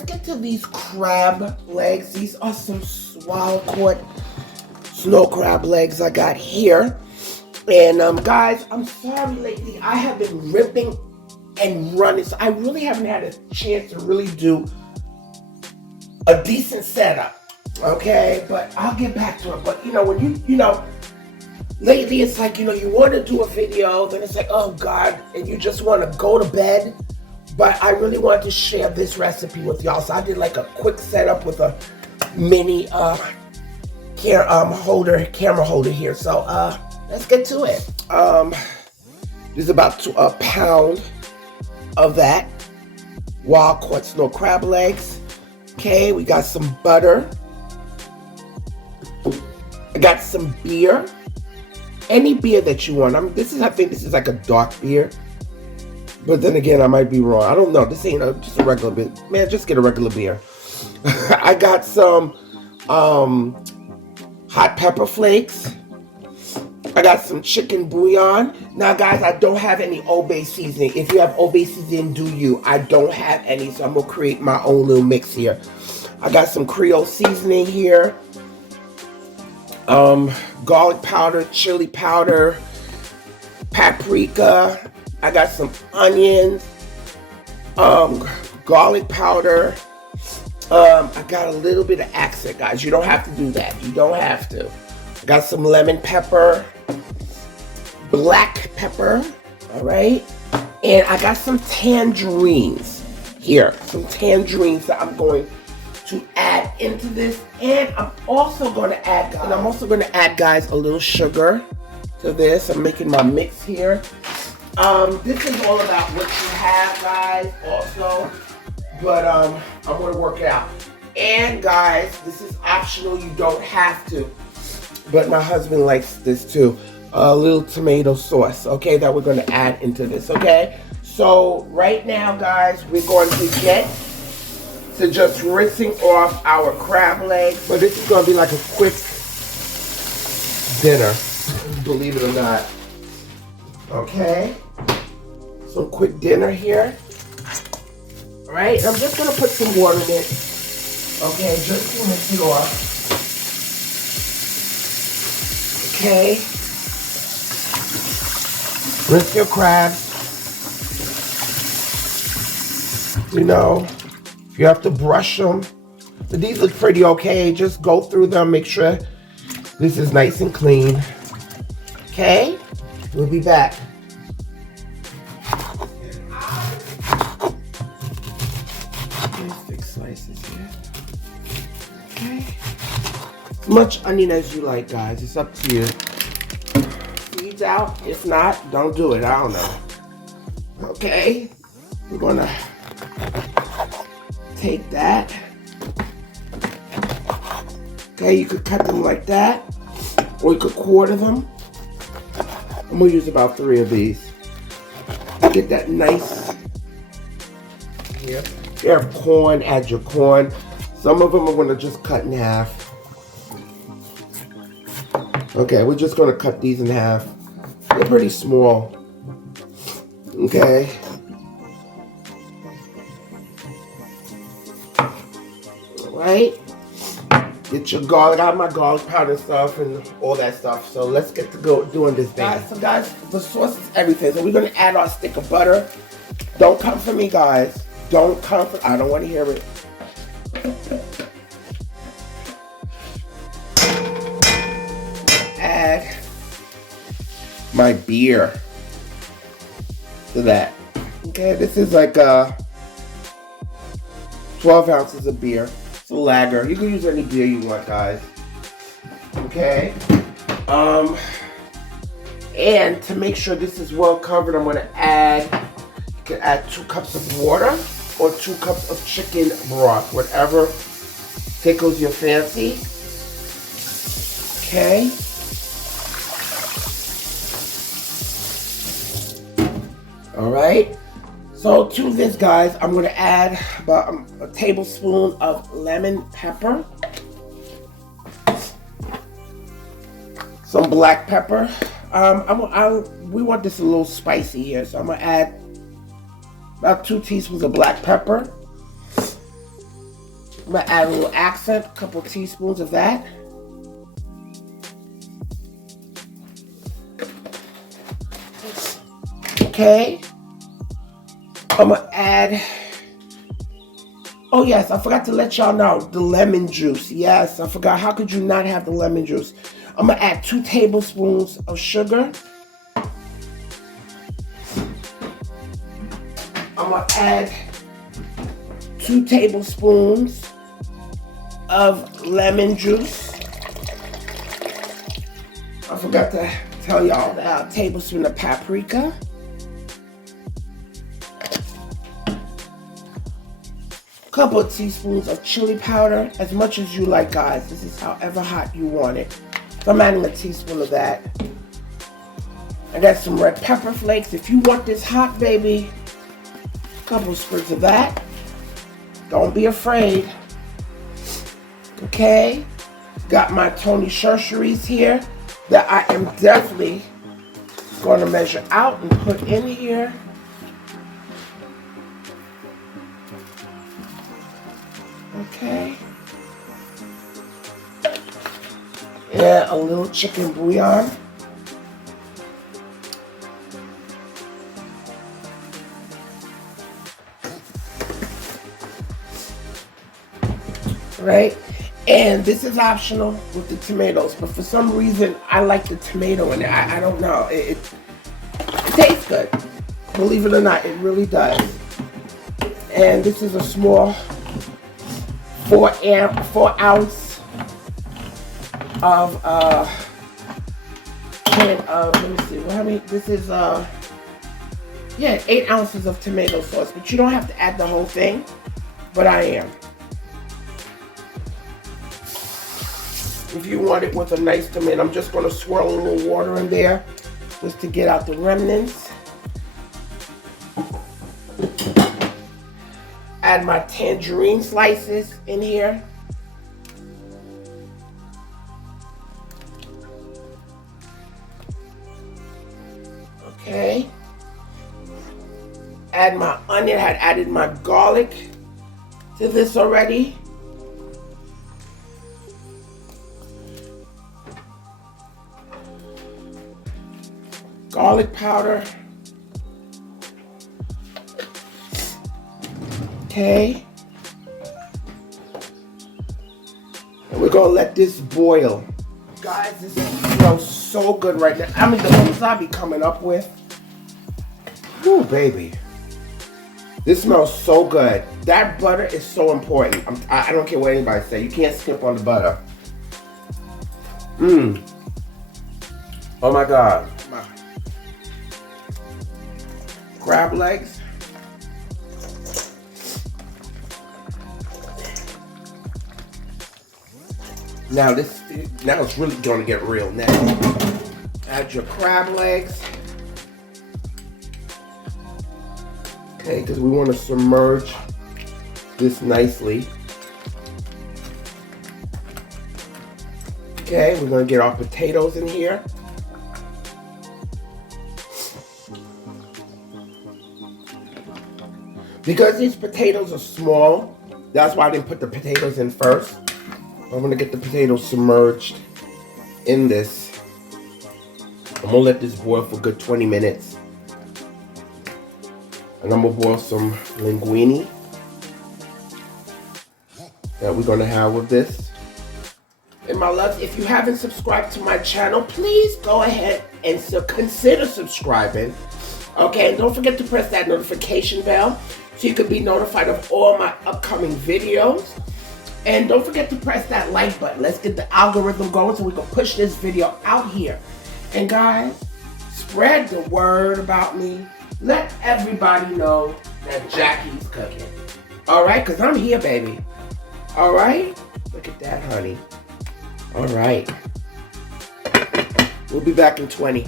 let's get to these crab legs. These are some wild caught snow crab legs I got here. And guys, I'm sorry lately. I have been ripping and running, so I really haven't had a chance to really do a decent setup. Okay, but I'll get back to it. But when lately it's like, you want to do a video, then it's like, oh God, and you just want to go to bed. But I really wanted to share this recipe with y'all. So I did like a quick setup with a mini camera holder here. So let's get to it. There's about a pound of that wild caught snow crab legs. Okay, we got some butter. I got some beer. Any beer that you want. I think this is like a dark beer. But then again, I might be wrong. I don't know. This ain't just a regular beer. Man, just get a regular beer. I got some hot pepper flakes. I got some chicken bouillon. Now, guys, I don't have any Old Bay seasoning. If you have Old Bay seasoning, do you. I don't have any, so I'm going to create my own little mix here. I got some Creole seasoning here. Garlic powder, chili powder, paprika. I got some onions, garlic powder. I got a little bit of accent, guys. You don't have to do that. You don't have to. I got some lemon pepper, black pepper, all right? And I got some tangerines here. Some tangerines that I'm going to add into this. And I'm also going to add, guys, a little sugar to this. I'm making my mix here. This is all about what you have, guys, also. But I'm going to work it out. And, guys, this is optional. You don't have to. But my husband likes this, too. A little tomato sauce, okay, that we're going to add into this, okay? So, right now, guys, we're going to get to just rinsing off our crab legs. But this is going to be like a quick dinner, believe it or not. Okay? Some quick dinner here. All right, I'm just going to put some water in it. Okay, just to rinse it off. Okay. Rinse your crabs. If you have to brush them. But these look pretty okay. Just go through them. Make sure this is nice and clean. Okay? We'll be back. Big slices here. Okay. As much onion as you like, guys. It's up to you. Seeds out. If not, don't do it. I don't know. Okay. We're gonna take that. Okay, you could cut them like that, or you could quarter them. I'm gonna use about 3 of these. Get that nice. Here. If you have corn, add your corn. Some of them I'm gonna just cut in half. Okay, we're just gonna cut these in half. They're pretty small. Okay. Right? Get your garlic. I have my garlic powder stuff and all that stuff. So let's get to go doing this thing. Guys, the sauce is everything. So we're gonna add our stick of butter. Don't come for me, guys. Don't come for. I don't want to hear it. Add my beer to that. Okay, this is like 12 ounces of beer. It's a lager. You can use any beer you want, guys. Okay. And to make sure this is well covered, I'm gonna add. You can add 2 cups of water or 2 cups of chicken broth, whatever tickles your fancy. Okay. All right. So to this, guys, I'm going to add about a tablespoon of lemon pepper, some black pepper. We want this a little spicy here, so I'm going to add about 2 teaspoons of black pepper. I'm gonna add a little accent, a couple teaspoons of that. Okay. I'm gonna add, oh yes, I forgot to let y'all know, the lemon juice. Yes, I forgot. How could you not have the lemon juice? I'm gonna add 2 tablespoons of sugar. I'm gonna add 2 tablespoons of lemon juice. I forgot to tell y'all that. A tablespoon of paprika. A couple of teaspoons of chili powder, as much as you like, guys. This is however hot you want it. So I'm adding a teaspoon of that. I got some red pepper flakes. If you want this hot, baby, a couple of sprigs of that. Don't be afraid. Okay, got my Tony Churcheries here that I am definitely going to measure out and put in here. Okay. Yeah, a little chicken bouillon. Right? And this is optional with the tomatoes, but for some reason I like the tomato in it. I don't know. It tastes good. Believe it or not, it really does. And this is a small 4 ounce of can of, let me see, well, how many, this is yeah, 8 ounces of tomato sauce, but you don't have to add the whole thing, but I am. If you want it with a nice tomato, I'm just going to swirl a little water in there just to get out the remnants. Add my tangerine slices in here. Okay. Add my onion. I had added my garlic to this already. Garlic powder. Okay. And we're gonna let this boil. Guys, this smells so good right now. I mean, the ones I be coming up with. Whew, baby. This smells so good. That butter is so important. I don't care what anybody say. You can't skip on the butter. Mmm. Oh my God. Crab legs. Now it's really gonna get real now. Add your crab legs. Okay, because we want to submerge this nicely. Okay, we're gonna get our potatoes in here. Because these potatoes are small, that's why I didn't put the potatoes in first. I'm gonna get the potatoes submerged in this. I'm gonna let this boil for a good 20 minutes. And I'm gonna boil some linguine that we're gonna have with this. And my loves, if you haven't subscribed to my channel, please go ahead and consider subscribing. Okay, and don't forget to press that notification bell so you can be notified of all my upcoming videos. And don't forget to press that like button. Let's get the algorithm going so we can push this video out here. And guys, spread the word about me. Let everybody know that Jackie's cooking. All right, because I'm here, baby. All right? Look at that, honey. All right. We'll be back in 20.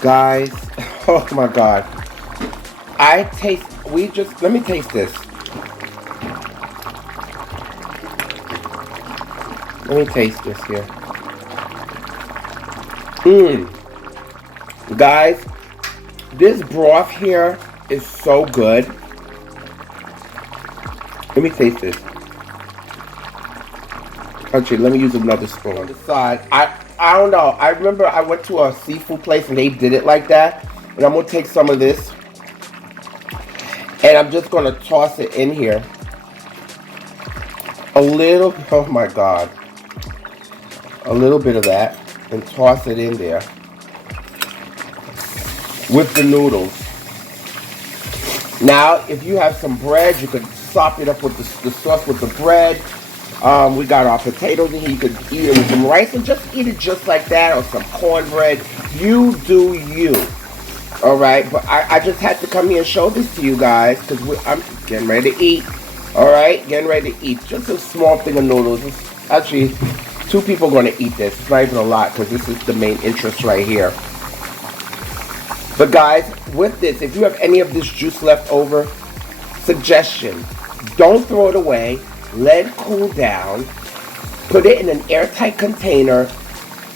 Guys, oh my God. Let me taste this. Let me taste this here. Guys, this broth here is so good. Let me taste this. Actually, let me use another spoon on the side. I don't know. I remember I went to a seafood place and they did it like that. And I'm gonna take some of this and I'm just gonna toss it in here. A little, oh my God. A little bit of that and toss it in there with the noodles. Now, if you have some bread, you could sop it up with the sauce with the bread. We got our potatoes in here. You could eat it with some rice and just eat it just like that, or some cornbread. You do you. All right, but I just had to come here and show this to you guys because I'm getting ready to eat. All right, getting ready to eat. Just a small thing of noodles. It's actually, 2 people are going to eat this. It's not even a lot because this is the main interest right here. But guys, with this, if you have any of this juice left over, suggestion, don't throw it away. Let it cool down. Put it in an airtight container.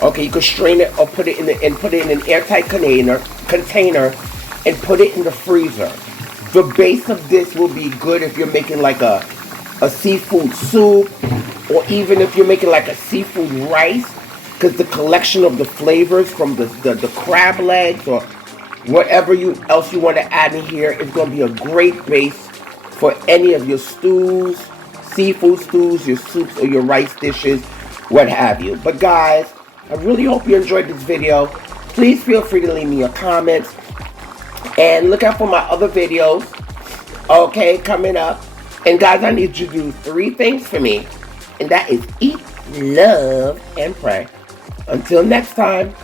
Okay, you could strain it or put it in an airtight container and put it in the freezer. The base of this will be good if you're making like a seafood soup, or even if you're making like a seafood rice, because the collection of the flavors from the crab legs or whatever else you want to add in here is going to be a great base for any of your stews, seafood stews, your soups, or your rice dishes, what have you. But guys, I really hope you enjoyed this video. Please feel free to leave me your comments. And look out for my other videos, okay, coming up. And guys, I need you to do 3 things for me. And that is eat, love, and pray. Until next time.